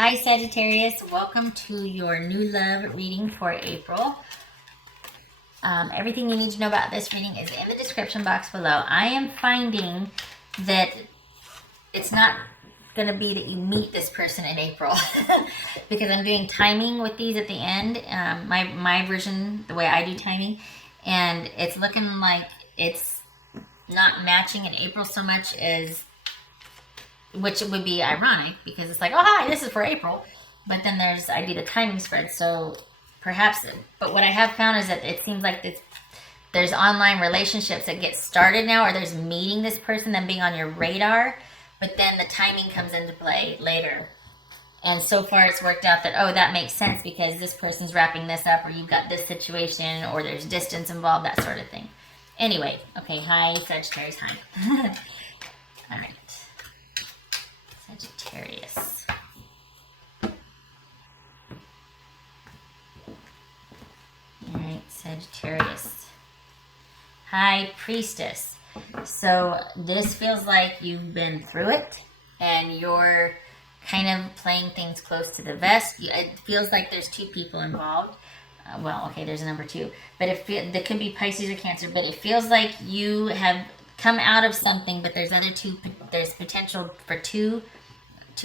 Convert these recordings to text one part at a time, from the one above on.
Hi Sagittarius, welcome to your new love reading for April. Everything you need to know about this reading is in the description box below. I am finding that it's not going to be that you meet this person in April because I'm doing timing with these at the end, my version, the way I do timing, and it's looking like it's not matching in April so much as, which would be ironic because it's like, oh hi, this is for April, but then I do the timing spread, so perhaps. But what I have found is that it seems like there's online relationships that get started now, or there's meeting this person, then being on your radar, but then the timing comes into play later. And so far it's worked out that, oh, that makes sense because this person's wrapping this up, or you've got this situation, or there's distance involved, that sort of thing. Anyway, okay, hi Sagittarius, hi. All right. Sagittarius. Alright, Sagittarius. High Priestess. So this feels like you've been through it and you're kind of playing things close to the vest. It feels like there's two people involved. Well, okay, there's a number two. But there could be Pisces or Cancer, but it feels like you have come out of something, but there's potential for two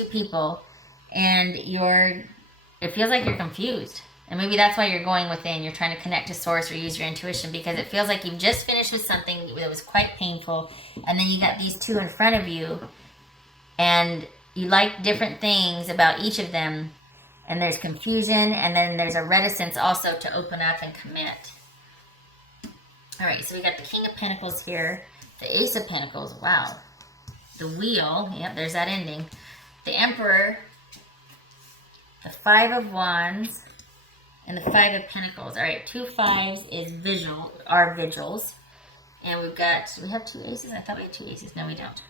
people, and it feels like you're confused, and maybe that's why you're going within. You're trying to connect to source or use your intuition, because it feels like you've just finished with something that was quite painful, and then you got these two in front of you, and you like different things about each of them, and there's confusion, and then there's a reticence also to open up and commit. All right, so we got the King of Pentacles here, the Ace of Pentacles, wow, the Wheel, yep, there's that ending, the Emperor, the Five of Wands, and the Five of Pentacles. All right, 2 5s is vigils. And we have 2 aces? I thought we had 2 aces. No, we don't.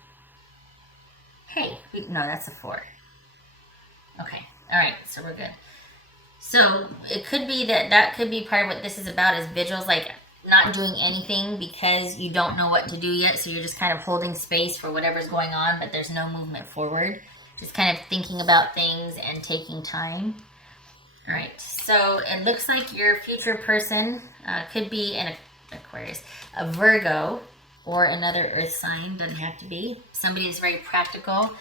Hey, no, that's a 4. Okay, all right, so we're good. So it could be that could be part of what this is about, is vigils, like not doing anything because you don't know what to do yet. So you're just kind of holding space for whatever's going on, but there's no movement forward. Just kind of thinking about things and taking time. All right, so it looks like your future person could be an Aquarius, a Virgo, or another earth sign. Doesn't have to be. Somebody that's very practical,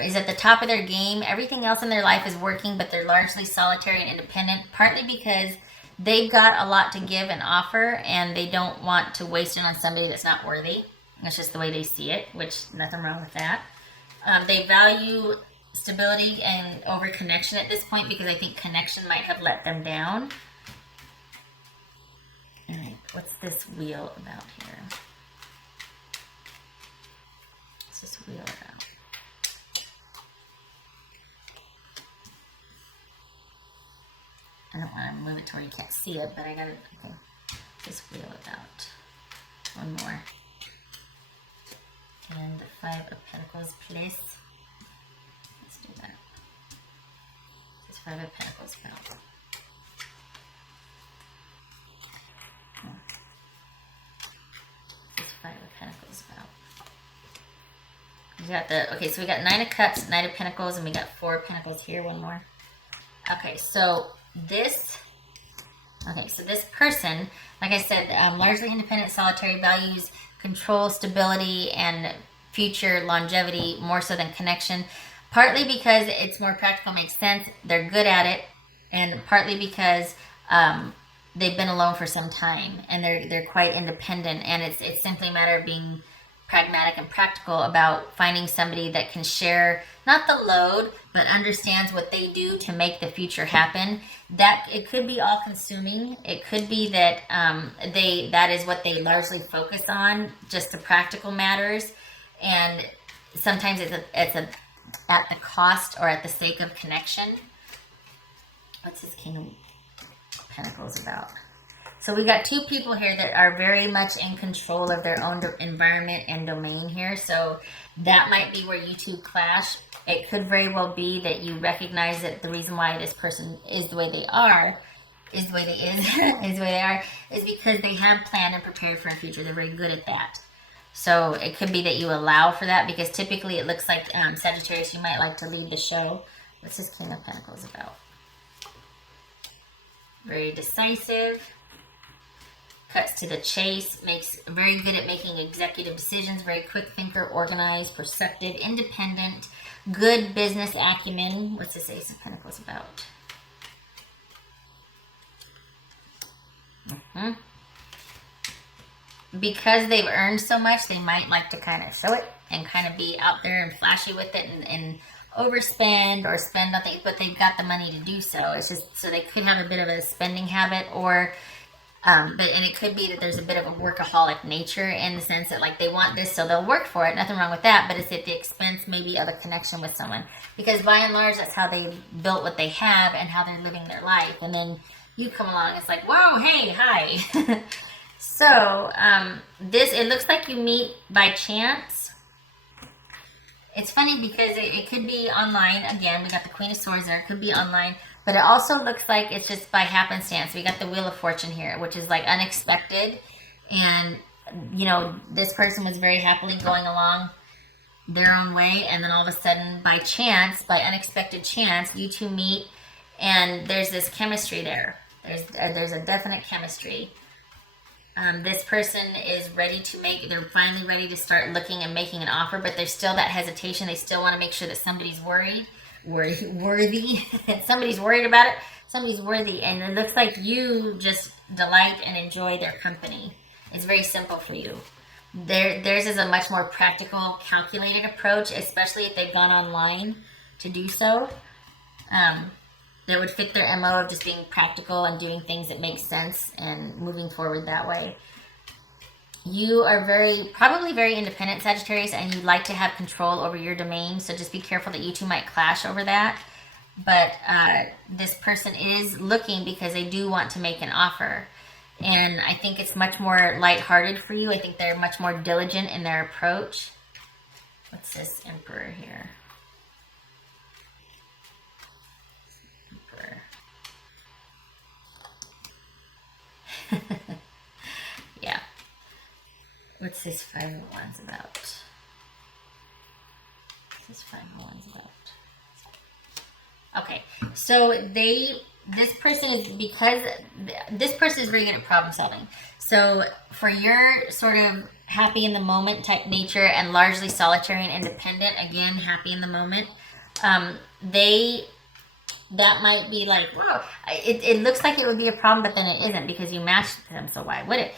is at the top of their game. Everything else in their life is working, but they're largely solitary and independent, partly because they've got a lot to give and offer, and they don't want to waste it on somebody that's not worthy. That's just the way they see it, which nothing wrong with that. They value stability and over connection at this point, because I think connection might have let them down. All right, what's this wheel about here? What's this wheel about? I don't want to move it to where you can't see it, but I got it. Okay, this wheel about. One more. And the Five of Pentacles, please. Let's do that. This Five of Pentacles about. This Five of Pentacles about. We got okay, so we got Nine of Cups, Knight of Pentacles, and we got 4 of Pentacles here. One more. Okay, so this person, like I said, largely independent, solitary, values control, stability, and future longevity more so than connection. Partly because it's more practical, makes sense, they're good at it, and partly because they've been alone for some time and they're quite independent, and it's simply a matter of being pragmatic and practical about finding somebody that can share not the load, but understands what they do to make the future happen. That it could be all consuming. It could be that that is what they largely focus on, just the practical matters, and sometimes it's at the cost or at the sake of connection. What's this King of Pentacles about? So we got 2 people here that are very much in control of their own environment and domain here. So that might be where you two clash. It could very well be that you recognize that the reason why this person is the way they are, is because they have planned and prepared for a future. They're very good at that. So it could be that you allow for that, because typically it looks like Sagittarius, you might like to lead the show. What's this King of Pentacles about? Very decisive. Cuts to the chase. Makes very good at making executive decisions. Very quick thinker, organized, perceptive, independent. Good business acumen. What's this Ace of Pentacles about? Because they've earned so much, they might like to kind of show it and kind of be out there and flashy with it and overspend or spend on things, but they've got the money to do so. It's just, so they could have a bit of a spending habit, or and it could be that there's a bit of a workaholic nature in the sense that like they want this, so they'll work for it. Nothing wrong with that, but it's at the expense maybe of a connection with someone. Because by and large, that's how they built what they have and how they're living their life. And then you come along, it's like, whoa, hey, hi. So, it looks like you meet by chance. It's funny because it could be online. Again, we got the Queen of Swords there. It could be online. But it also looks like it's just by happenstance. We got the Wheel of Fortune here, which is like unexpected. And, you know, this person was very happily going along their own way. And then all of a sudden, by chance, by unexpected chance, you two meet. And there's this chemistry there. There's a definite chemistry. This person is ready to they're finally ready to start looking and making an offer, but there's still that hesitation. They still want to make sure that somebody's worthy. Somebody's worried about it. Somebody's worthy. And it looks like you just delight and enjoy their company. It's very simple for you. Theirs is a much more practical, calculated approach, especially if they've gone online to do so. That would fit their MO of just being practical and doing things that make sense and moving forward that way. You are probably very independent, Sagittarius, and you like to have control over your domain. So just be careful that you two might clash over that. But this person is looking because they do want to make an offer. And I think it's much more lighthearted for you. I think they're much more diligent in their approach. What's this Emperor here? Yeah. What's this 5 of Wands about? What's this 5 of Wands about? Okay, so this person is very good at problem solving. So for your sort of happy in the moment type nature and largely solitary and independent, again, happy in the moment, that might be like, wow, it looks like it would be a problem, but then it isn't because you matched them, so why would it?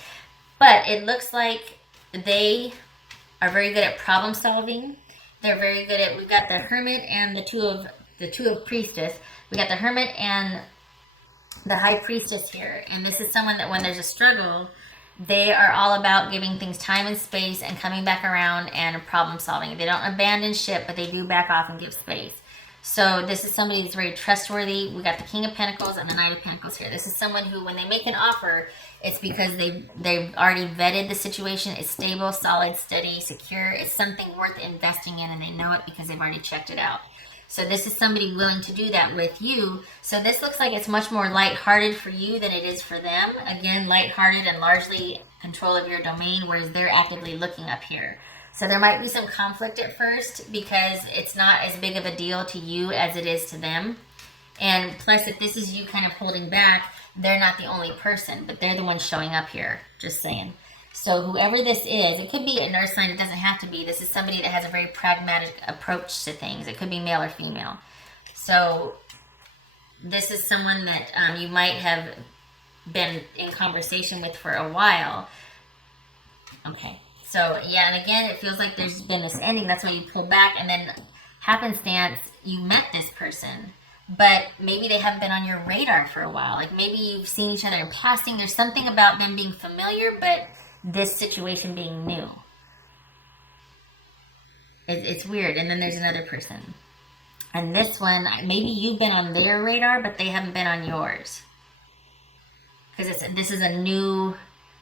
But it looks like they are very good at problem solving. They're very good at, we've got the Hermit and the two of Priestess. We got the Hermit and the High Priestess here. And this is someone that when there's a struggle, they are all about giving things time and space and coming back around and problem solving. They don't abandon ship, but they do back off and give space. So this is somebody that's very trustworthy. We got the King of Pentacles and the Knight of Pentacles here. This is someone who, when they make an offer, it's because they've already vetted the situation. It's stable, solid, steady, secure. It's something worth investing in, and they know it because they've already checked it out. So this is somebody willing to do that with you. So this looks like it's much more lighthearted for you than it is for them. Again, lighthearted and largely control of your domain, whereas they're actively looking up here. So there might be some conflict at first because it's not as big of a deal to you as it is to them. And plus, if this is you kind of holding back, they're not the only person, but they're the ones showing up here, just saying. So whoever this is, it could be an earth sign, it doesn't have to be. This is somebody that has a very pragmatic approach to things. It could be male or female. So this is someone that you might have been in conversation with for a while. Okay. So, yeah, and again, it feels like there's been this ending. That's why you pull back, and then happenstance, you met this person, but maybe they haven't been on your radar for a while. Like maybe you've seen each other in passing. There's something about them being familiar, but this situation being new. It's weird. And then there's another person. And this one, maybe you've been on their radar, but they haven't been on yours. Because this is a new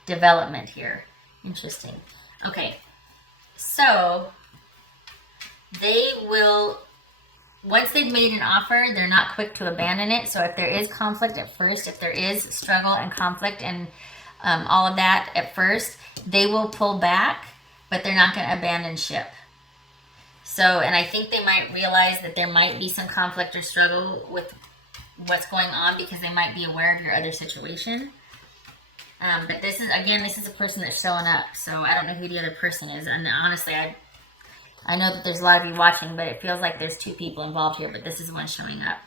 development here. Interesting. Okay, so they will, once they've made an offer, they're not quick to abandon it. So if there is conflict at first, if there is struggle and conflict and all of that at first, they will pull back, but they're not going to abandon ship. So, and I think they might realize that there might be some conflict or struggle with what's going on because they might be aware of your other situation. But this is, again, this is a person that's showing up. So I don't know who the other person is. And honestly, I know that there's a lot of you watching, but it feels like there's two people involved here, but this is one showing up.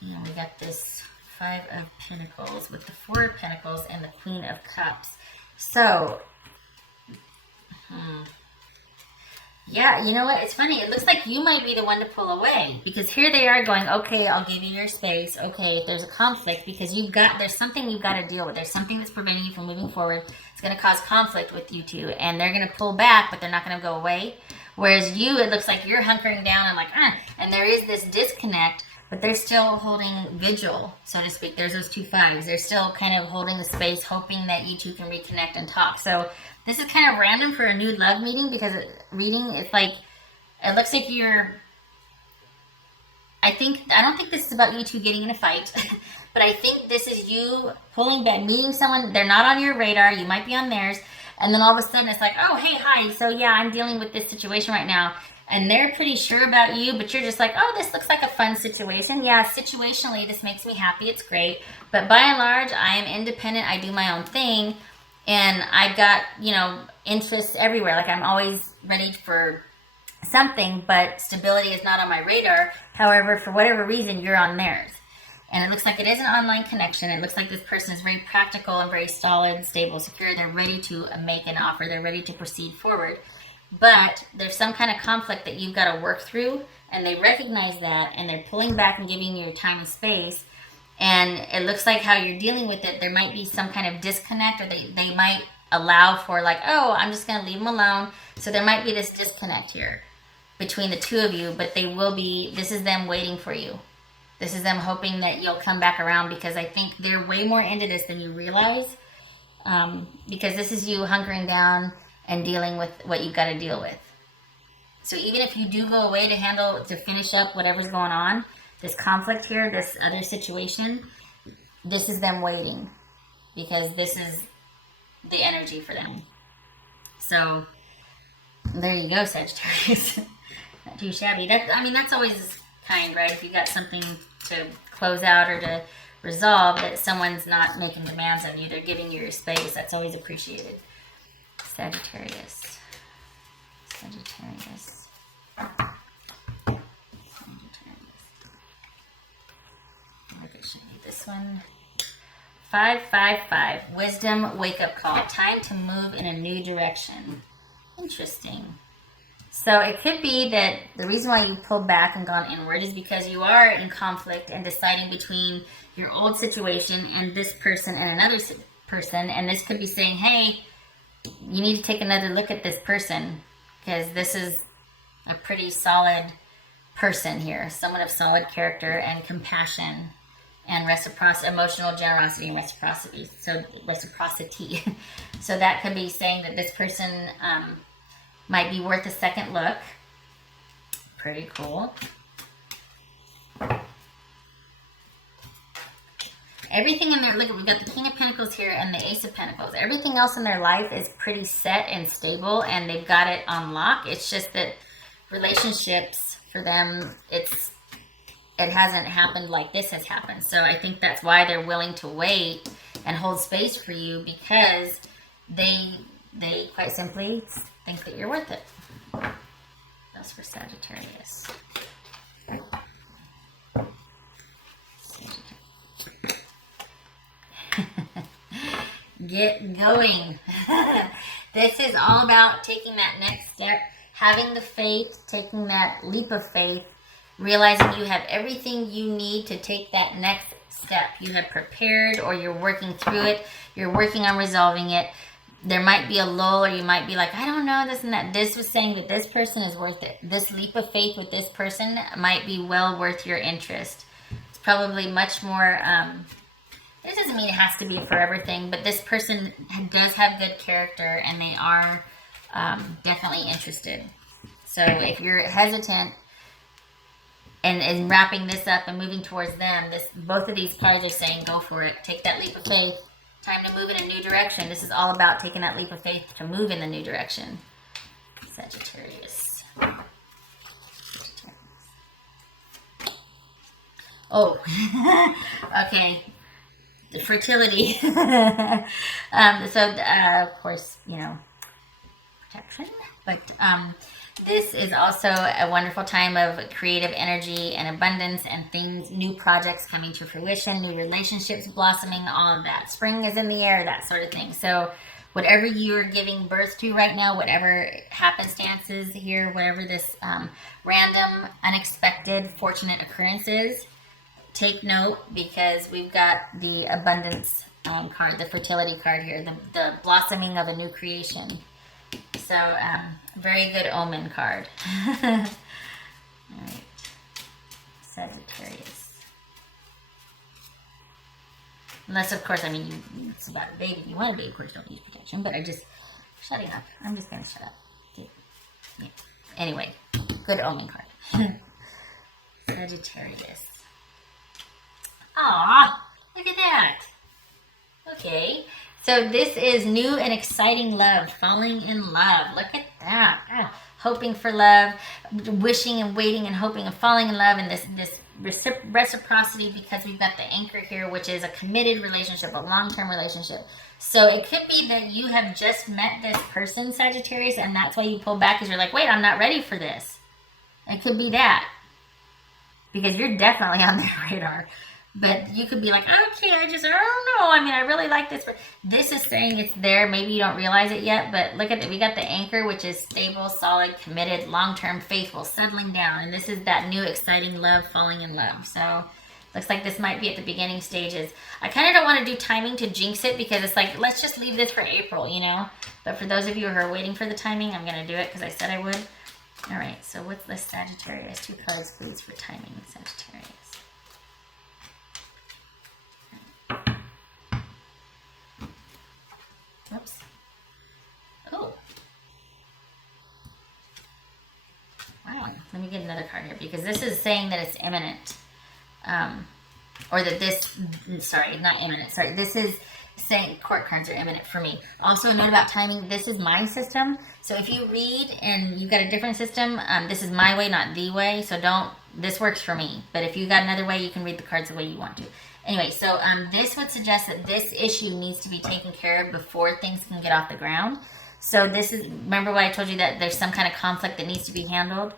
And we got this Five of Pentacles with the Four of Pentacles and the Queen of Cups. So, yeah, you know what? It's funny. It looks like you might be the one to pull away because here they are going, okay, I'll give you your space. Okay, if there's a conflict because there's something you've got to deal with. There's something that's preventing you from moving forward. It's going to cause conflict with you two and they're going to pull back, but they're not going to go away. Whereas you, it looks like you're hunkering down and like, and there is this disconnect, but they're still holding vigil, so to speak. There's those two fives. They're still kind of holding the space, hoping that you two can reconnect and talk. So this is kind of random for a new love meeting because it's like, it looks like I don't think this is about you two getting in a fight, but I think this is you pulling back, meeting someone, they're not on your radar, you might be on theirs, and then all of a sudden it's like, oh, hey, hi, so yeah, I'm dealing with this situation right now, and they're pretty sure about you, but you're just like, oh, this looks like a fun situation. Yeah, situationally, this makes me happy, it's great, but by and large, I am independent, I do my own thing, and I've got, interests everywhere. Like I'm always ready for something, but stability is not on my radar. However, for whatever reason, you're on theirs. And it looks like it is an online connection. It looks like this person is very practical and very solid, stable, secure. They're ready to make an offer. They're ready to proceed forward. But there's some kind of conflict that you've got to work through, and they recognize that, and they're pulling back and giving you your time and space. And it looks like how you're dealing with it, there might be some kind of disconnect, or they might allow for like, oh, I'm just going to leave them alone. So there might be this disconnect here between the two of you, but this is them waiting for you. This is them hoping that you'll come back around because I think they're way more into this than you realize. Because this is you hunkering down and dealing with what you've got to deal with. So even if you do go away to finish up whatever's going on, this conflict here, this other situation, this is them waiting because this is the energy for them. So there you go, Sagittarius. Not too shabby. That's always kind, right? If you got something to close out or to resolve that someone's not making demands on you, they're giving you your space. That's always appreciated. Sagittarius. This one. 555. Wisdom wake-up call. Time to move in a new direction. Interesting. So it could be that the reason why you pulled back and gone inward is because you are in conflict and deciding between your old situation and this person and another person. And this could be saying, hey, you need to take another look at this person because this is a pretty solid person here. Someone of solid character and compassion and emotional generosity and reciprocity. So reciprocity. So that could be saying that this person might be worth a second look. Pretty cool. Everything in their, look, we've got the King of Pentacles here and the Ace of Pentacles. Everything else in their life is pretty set and stable and they've got it on lock. It's just that relationships for them, it hasn't happened like this has happened. So I think that's why they're willing to wait and hold space for you because they quite simply think that you're worth it. That's for Sagittarius. Get going. This is all about taking that next step, having the faith, taking that leap of faith, realizing you have everything you need to take that next step. You have prepared or you're working through it. You're working on resolving it. There might be a lull or you might be like, I don't know, this and that. This was saying that this person is worth it. This leap of faith with this person might be well worth your interest. It's probably much more, this doesn't mean it has to be a forever thing, but this person does have good character and they are definitely interested. So if you're hesitant and wrapping this up and moving towards them, both of these cards are saying go for it. Take that leap of faith. Time to move in a new direction. This is all about taking that leap of faith to move in the new direction. Sagittarius. Oh, okay. The fertility. Of course, protection. But this is also a wonderful time of creative energy and abundance and things, new projects coming to fruition, new relationships blossoming, all of that. Spring is in the air, that sort of thing. So whatever you're giving birth to right now, whatever happenstances here, whatever this random, unexpected, fortunate occurrence is, take note, because we've got the abundance card, the fertility card here, the blossoming of a new creation. So, very good omen card. All right, Sagittarius. Unless, of course, it's about a baby. You want a baby, of course, don't use protection. But shutting up. I'm just going to shut up. Yeah. Anyway, good omen card. Sagittarius. Aw, look at that. Okay. So this is new and exciting love, falling in love. Look at that. Hoping for love, wishing and waiting and hoping and falling in love, and this reciprocity, because we've got the anchor here, which is a committed relationship, a long-term relationship. So it could be that you have just met this person, Sagittarius, and that's why you pull back, because you're like, wait, I'm not ready for this. It could be that, because you're definitely on their radar. But you could be like, okay, I don't know. I really like this. But this is saying it's there. Maybe you don't realize it yet. But look at it. We got the anchor, which is stable, solid, committed, long-term, faithful, settling down. And this is that new, exciting love, falling in love. So looks like this might be at the beginning stages. I kind of don't want to do timing to jinx it, because it's like, let's just leave this for April, But for those of you who are waiting for the timing, I'm going to do it because I said I would. All right. So what's the Sagittarius? 2 cards, please, for timing, Sagittarius. Oops. Oh. Wow. Let me get another card here, because this is saying that it's imminent. Or that not imminent. Sorry. This is saying court cards are imminent for me. Also, a note about timing. This is my system. So if you read and you've got a different system, this is my way, not the way. So this works for me. But if you got another way, you can read the cards the way you want to. Anyway, so this would suggest that this issue needs to be taken care of before things can get off the ground. So remember what I told you, that there's some kind of conflict that needs to be handled?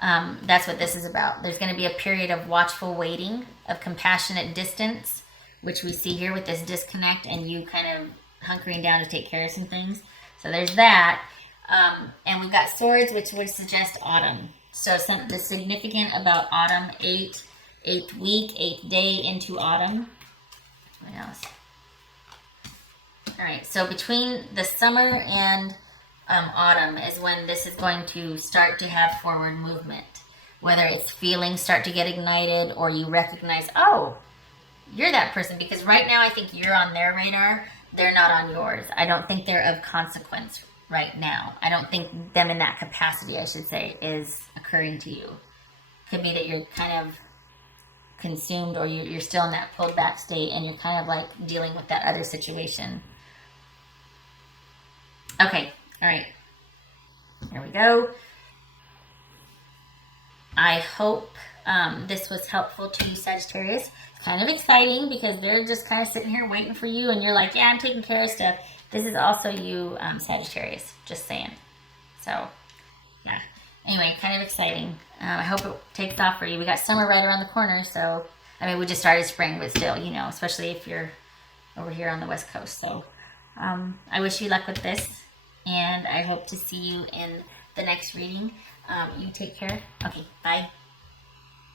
That's what this is about. There's going to be a period of watchful waiting, of compassionate distance, which we see here with this disconnect and you kind of hunkering down to take care of some things. So there's that. And we've got swords, which would suggest autumn. So the significant about autumn, 8th week, 8th day into autumn. What else? All right, so between the summer and autumn is when this is going to start to have forward movement. Whether it's feelings start to get ignited, or you recognize, oh, you're that person. Because right now I think you're on their radar. They're not on yours. I don't think they're of consequence right now. I don't think them in that capacity, I should say, is occurring to you. Could be that you're kind of consumed, or you're still in that pulled back state and you're kind of like dealing with that other situation. Okay, all right. Here we go. I hope this was helpful to you, Sagittarius. Kind of exciting, because they're just kind of sitting here waiting for you, and you're like, yeah, I'm taking care of stuff. This is also you, Sagittarius, just saying. So, yeah. Anyway, kind of exciting. I hope it takes off for you. We got summer right around the corner, so, we just started spring, but still, especially if you're over here on the West Coast. So, I wish you luck with this, and I hope to see you in the next reading. You take care. Okay, bye.